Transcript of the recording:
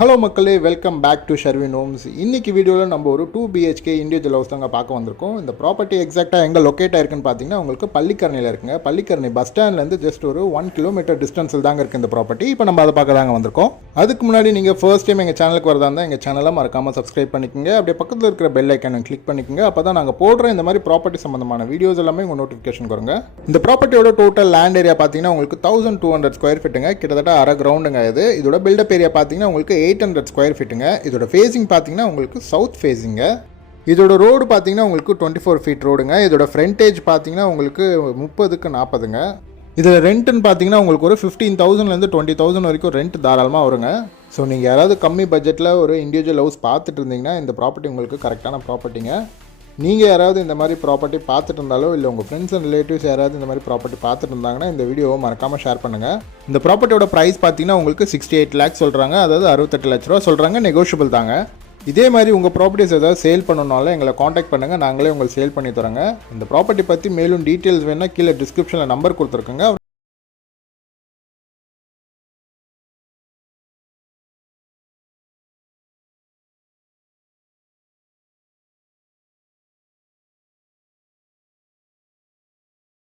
Hello மக்களே, welcome back to Sharvin homes. இன்றைக்கி வீடியோவில் நம்ம ஒரு 2 BHK இண்டிவிஜுவல் ஹவுஸ் தாங்க பார்க்க வந்திருக்கோம். இந்த ப்ராப்பர்ட்டி எக்ஸாக்டாக எங்கே லொக்கேட் ஆயிருக்குன்னு பார்த்தீங்கன்னா உங்களுக்கு பள்ளிக்கரணையில் இருக்குங்க. பள்ளிக்கரணை பஸ் ஸ்டாண்ட்லேருந்து ஜஸ்ட் ஒரு 1 கிலோமீட்டர் டிஸ்டன்ஸில் தாங்க இருக்குது இந்த ப்ராப்பர்ட்டி. இப்போ நம்ம அதை பார்க்க தாங்க வந்திருக்கோம். அதுக்கு முன்னாடி நீங்கள் ஃபர்ஸ்ட் டைம் எங்கள் சேனலுக்கு வரதா இருந்தால் எங்கள் சேனலை மறக்காமல் சப்ஸ்கிரைப் பண்ணிக்கோங்க. அப்படியே பக்கத்தில் இருக்கிற பெல் ஐக்கானை கிளிக் பண்ணிக்கோங்க. அப்போ தான் நாங்கள் போடுற இந்த மாதிரி ப்ராப்பர்ட்டி சம்மந்தமான வீடியோஸ் எல்லாமே உங்கள் நோட்டிஃபிகேஷன் வருங்க. இந்த ப்ராப்பர்ட்டியோட டோட்டல் லேண்ட் ஏரியா பார்த்தீங்கன்னா உங்களுக்கு 1200 ஸ்கொயர் ஃபீட்டுங்க, கிட்டத்தட்ட அரை கிரவுண்டுங்க. இதோட பில்டப் ஏரியா பார்த்தீங்கன்னா உங்களுக்கு 800 ஸ்கொயர் ஃபீட். இதோட ஃபேசிங் பார்த்தீங்கன்னா உங்களுக்கு சவுத் ஃபேசிங்க. இதோட ரோடு பார்த்தீங்கன்னா உங்களுக்கு 24 ஃபீட் ரோடுங்க. இதோட ஃப்ரண்டேஜ் பார்த்தீங்கன்னா உங்களுக்கு 30க்கு 40ங்க. இதில் ரெண்ட்டுன்னு பார்த்தீங்கன்னா உங்களுக்கு ஒரு 15,000லேருந்து 20,000 வரைக்கும் ரெண்ட் தாராளமாக வருங்க. ஸோ நீங்கள் யாராவது கம்மி பட்ஜெட்டில் ஒரு இண்டிவிஜுவல் ஹவுஸ் பார்த்துட்டு இருந்தீங்கன்னா இந்த ப்ராப்பர்ட்டி உங்களுக்கு கரெக்டான ப்ராப்பர்ட்டிங்க. நீங்கள் யாராவது இந்த மாதிரி ப்ராப்பர்ட்டி பார்த்துட்டு இருந்தாலோ இல்லை உங்கள் ஃப்ரெண்ட்ஸ் அண்ட் ரிலேட்டிவ்ஸ் யாராவது இந்த மாதிரி ப்ராப்பர்ட்டி பார்த்துட்டு இருந்தாங்கன்னா இந்த வீடியோவை மறக்காமல் ஷேர் பண்ணுங்கள். இந்த ப்ராப்பர்ட்டியோட ப்ரைஸ் பார்த்தீங்கன்னா உங்களுக்கு 68 lakhs சொல்கிறாங்க, அதாவது 68 லட்ச ரூபா சொல்கிறாங்க. நெகோஷியபிள் தாங்க. இதே மாதிரி உங்கள் ப்ராப்பர்ட்டிஸ் ஏதாவது சேல் பண்ணணுனாலும் எங்களை காண்டாக்ட் பண்ணுங்கள், நாங்களே உங்களுக்கு சேல் பண்ணி தரோங்க. இந்த ப்ராப்பர்ட்டி பற்றி மேலும் டீட்டெயில்ஸ் வேணால் கீழே டிஸ்கிரிப்ஷனில் நம்பர் கொடுத்துருக்கோங்க,